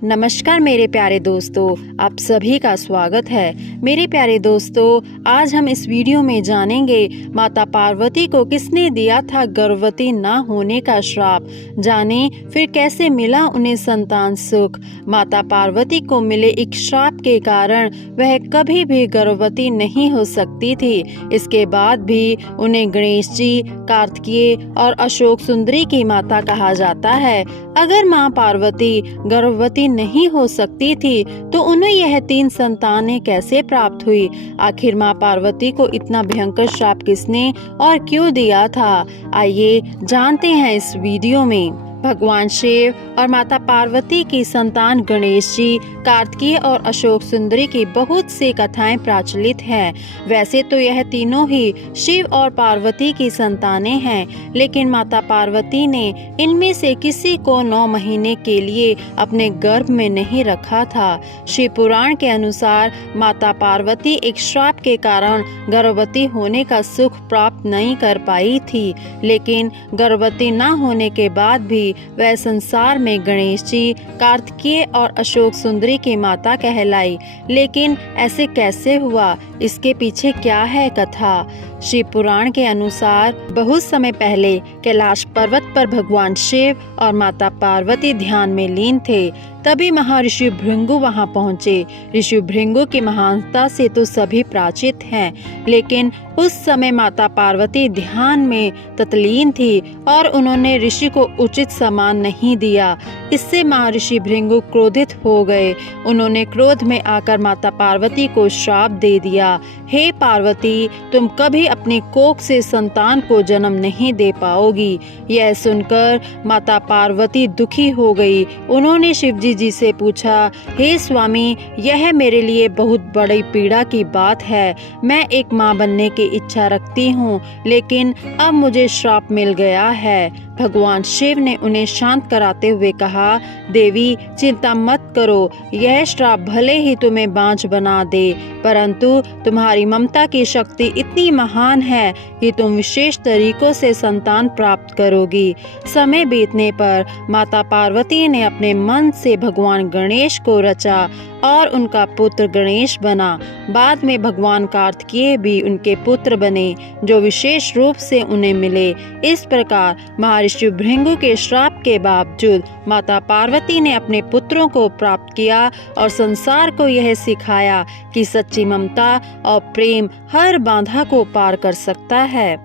नमस्कार मेरे प्यारे दोस्तों, आप सभी का स्वागत है। मेरे प्यारे दोस्तों, आज हम इस वीडियो में जानेंगे माता पार्वती को किसने दिया था गर्भवती न होने का श्राप। जाने फिर कैसे मिला उन्हें संतान सुख। माता पार्वती को मिले एक श्राप के कारण वह कभी भी गर्भवती नहीं हो सकती थी। इसके बाद भी उन्हें गणेश जी, कार्तिकेय और अशोक सुंदरी की माता कहा जाता है। अगर माँ पार्वती गर्भवती नहीं हो सकती थी तो उन्हें यह 3 संतानें कैसे प्राप्त हुई। आखिर माँ पार्वती को इतना भयंकर श्राप किसने और क्यों दिया था, आइए जानते हैं इस वीडियो में। भगवान शिव और माता पार्वती की संतान गणेश जी, कार्तिकेय और अशोक सुंदरी की बहुत सी कथाएं प्रचलित हैं। वैसे तो यह तीनों ही शिव और पार्वती की संतानें हैं, लेकिन माता पार्वती ने इनमें से किसी को 9 महीने के लिए अपने गर्भ में नहीं रखा था। शिव पुराण के अनुसार माता पार्वती एक श्राप के कारण गर्भवती होने का सुख प्राप्त नहीं कर पाई थी, लेकिन गर्भवती न होने के बाद भी वह संसार में गणेश जी, कार्तिकेय और अशोक सुंदरी की माता कहलाई। लेकिन ऐसे कैसे हुआ, इसके पीछे क्या है कथा। शिव पुराण के अनुसार बहुत समय पहले कैलाश पर्वत पर भगवान शिव और माता पार्वती ध्यान में लीन थे। तभी महर्षि भृंगु वहां पहुंचे। ऋषि भृंगु की महानता से तो सभी परिचित हैं, लेकिन उस समय माता पार्वती ध्यान में तल्लीन थी और उन्होंने ऋषि को उचित सम्मान नहीं दिया। इससे महर्षि भृंगु क्रोधित हो गए। उन्होंने क्रोध में आकर माता पार्वती को श्राप दे दिया, हे पार्वती, तुम कभी अपनी कोख से संतान को जन्म नहीं दे पाओगी। यह सुनकर माता पार्वती दुखी हो गई। उन्होंने शिवजी जी से पूछा, हे स्वामी, यह मेरे लिए बहुत बड़ी पीड़ा की बात है। मैं एक माँ बनने की इच्छा रखती हूँ, लेकिन अब मुझे श्राप मिल गया है। भगवान शिव ने उन्हें शांत कराते हुए कहा, देवी चिंता मत करो, यह श्राप भले ही तुम्हें बांझ बना दे, परंतु तुम्हारी ममता की शक्ति इतनी महान है कि तुम विशेष तरीकों से संतान प्राप्त करोगी। समय बीतने पर माता पार्वती ने अपने मन से भगवान गणेश को रचा और उनका पुत्र गणेश बना। बाद में भगवान कार्तिकेय भी उनके पुत्र बने, जो विशेष रूप से उन्हें मिले। इस प्रकार महर्षि भृंगु के श्राप के बावजूद माता पार्वती ने अपने पुत्रों को प्राप्त किया और संसार को यह सिखाया कि सच्ची ममता और प्रेम हर बाधा को पार कर सकता है।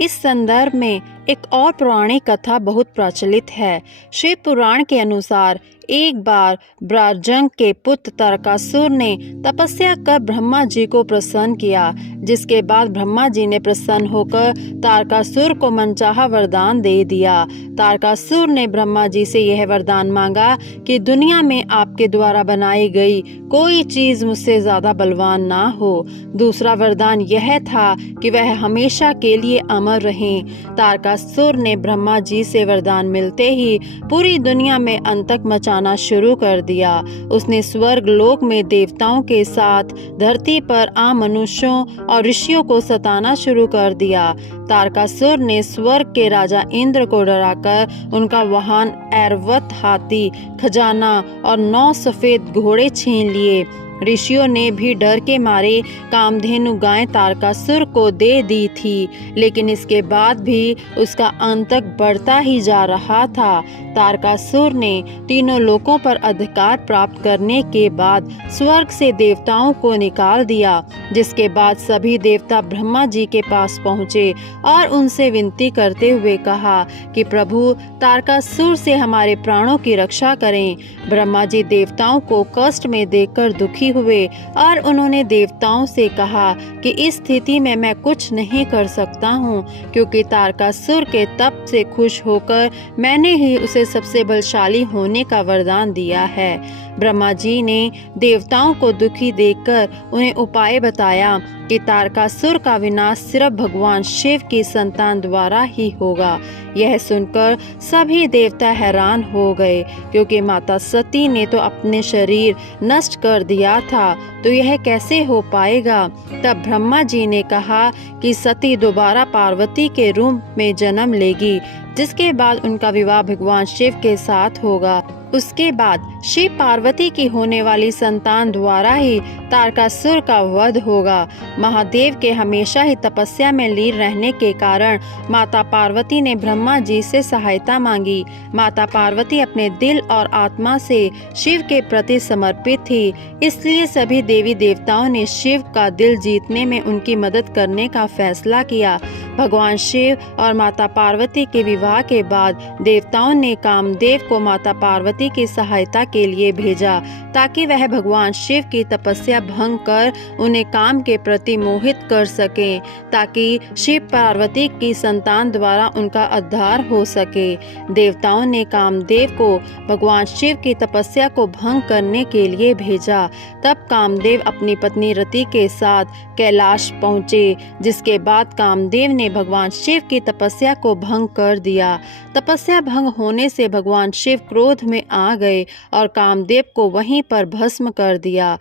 इस संदर्भ में एक और पौराणिक कथा बहुत प्रचलित है। शिव पुराण के अनुसार एक बार ब्रजंग के पुत्र तारकासुर ने तपस्या कर ब्रह्मा जी को प्रसन्न किया, जिसके बाद ब्रह्मा जी ने प्रसन्न होकर तारकासुर को मनचाहा वरदान दे दिया। तारकासुर ने ब्रह्मा जी से यह वरदान मांगा कि दुनिया में आपके द्वारा बनाई गई कोई चीज मुझसे ज्यादा बलवान ना हो। दूसरा वरदान यह था कि वह हमेशा के लिए अमर रहें। तारकासुर ने ब्रह्मा जी से वरदान मिलते ही पूरी दुनिया में अंतक मचाना शुरू कर दिया। उसने स्वर्ग लोक में देवताओं के साथ धरती पर आम मनुष्यों और ऋषियों को सताना शुरू कर दिया। तारकासुर ने स्वर्ग के राजा इंद्र को डराकर उनका वाहन ऐरावत हाथी, खजाना और 9 सफेद घोड़े छीन लिए। ऋषियों ने भी डर के मारे कामधेनु गाय तारकासुर को दे दी थी, लेकिन इसके बाद भी उसका आतंक बढ़ता ही जा रहा था। तारकासुर ने तीनों लोकों पर अधिकार प्राप्त करने के बाद स्वर्ग से देवताओं को निकाल दिया, जिसके बाद सभी देवता ब्रह्मा जी के पास पहुँचे और उनसे विनती करते हुए कहा कि प्रभु, तारकासुर से हमारे प्राणों की रक्षा करें। ब्रह्मा जी देवताओं को कष्ट में देखकर दुखी हुए और उन्होंने देवताओं से कहा कि इस स्थिति में मैं कुछ नहीं कर सकता हूँ, क्योंकि तारकासुर के तप से खुश होकर मैंने ही उसे सबसे बलशाली होने का वरदान दिया है। ब्रह्मा जी ने देवताओं को दुखी देखकर उन्हें उपाय बताया कि तारकासुर का विनाश सिर्फ भगवान शिव की संतान द्वारा ही होगा। यह सुनकर सभी देवता हैरान हो गए, क्योंकि माता सती ने तो अपने शरीर नष्ट कर दिया था, तो यह कैसे हो पाएगा। तब ब्रह्मा जी ने कहा कि सती दोबारा पार्वती के रूप में जन्म लेगी, जिसके बाद उनका विवाह भगवान शिव के साथ होगा। उसके बाद शिव पार्वती की होने वाली संतान द्वारा ही तारकासुर का वध होगा। महादेव के हमेशा ही तपस्या में लीन रहने के कारण माता पार्वती ने ब्रह्मा जी से सहायता मांगी। माता पार्वती अपने दिल और आत्मा से शिव के प्रति समर्पित थी, इसलिए सभी देवी देवताओं ने शिव का दिल जीतने में उनकी मदद करने का फैसला किया। भगवान शिव और माता पार्वती के विवाह के बाद देवताओं ने कामदेव को माता पार्वती की सहायता के लिए भेजा, ताकि वह भगवान शिव की तपस्या भंग कर उन्हें काम के प्रति मोहित कर सकें, ताकि शिव पार्वती की संतान द्वारा उनका उद्धार हो सके। देवताओं ने कामदेव को भगवान शिव की तपस्या को भंग करने के लिए भेजा। तब कामदेव अपनी पत्नी रति के साथ कैलाश पहुँचे, जिसके बाद कामदेव ने भगवान शिव की तपस्या को भंग कर दिया। तपस्या भंग होने से भगवान शिव क्रोध में आ गए और कामदेव को वहीं पर भस्म कर दिया।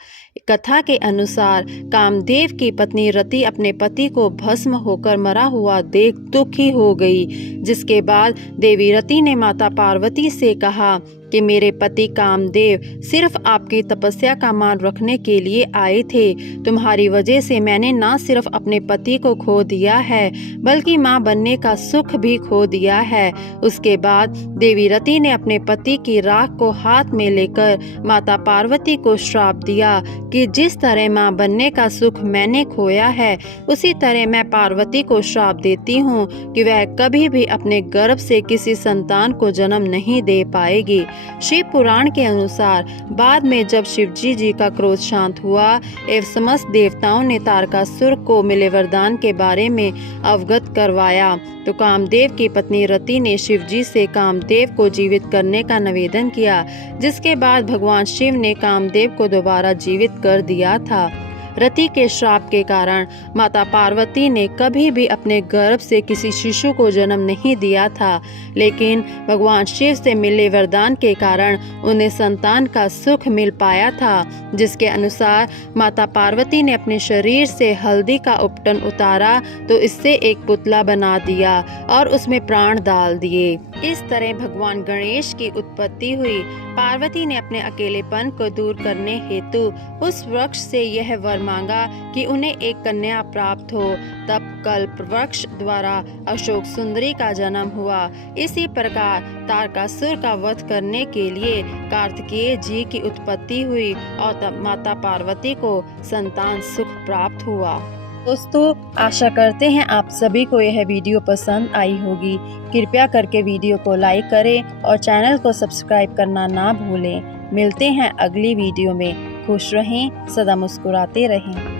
कथा के अनुसार कामदेव की पत्नी रति अपने पति को भस्म होकर मरा हुआ देख दुखी हो गई, जिसके बाद देवी रति ने माता पार्वती से कहा कि मेरे पति कामदेव सिर्फ आपकी तपस्या का मान रखने के लिए आए थे। तुम्हारी वजह से मैंने न सिर्फ अपने पति को खो दिया है, बल्कि मां बनने का सुख भी खो दिया है। उसके बाद देवी रति ने अपने पति की राख को हाथ में लेकर माता पार्वती को श्राप दिया कि जिस तरह मां बनने का सुख मैंने खोया है, उसी तरह मैं पार्वती को श्राप देती हूँ कि वह कभी भी अपने गर्भ से किसी संतान को जन्म नहीं दे पाएगी। शिव पुराण के अनुसार बाद में जब शिवजी जी का क्रोध शांत हुआ एवं समस्त देवताओं ने तारकासुर को मिले वरदान के बारे में अवगत करवाया, तो कामदेव की पत्नी रति ने शिवजी से कामदेव को जीवित करने का निवेदन किया, जिसके बाद भगवान शिव ने कामदेव को दोबारा जीवित कर दिया था। रति के श्राप के कारण माता पार्वती ने कभी भी अपने गर्भ से किसी शिशु को जन्म नहीं दिया था, लेकिन भगवान शिव से मिले वरदान के कारण उन्हें संतान का सुख मिल पाया था, जिसके अनुसार माता पार्वती ने अपने शरीर से हल्दी का उपटन उतारा तो इससे एक पुतला बना दिया और उसमें प्राण डाल दिए। इस तरह भगवान गणेश की उत्पत्ति हुई। पार्वती ने अपने अकेलेपन को दूर करने हेतु उस वृक्ष से यह वर मांगा कि उन्हें एक कन्या प्राप्त हो। तब कल्प वृक्ष द्वारा अशोक सुंदरी का जन्म हुआ। इसी प्रकार तारकासुर का वध करने के लिए कार्तिकेय जी की उत्पत्ति हुई और तब माता पार्वती को संतान सुख प्राप्त हुआ। दोस्तों, आशा करते हैं आप सभी को यह वीडियो पसंद आई होगी। कृपया करके वीडियो को लाइक करें और चैनल को सब्सक्राइब करना ना भूलें। मिलते हैं अगली वीडियो में। खुश रहें, सदा मुस्कुराते रहें।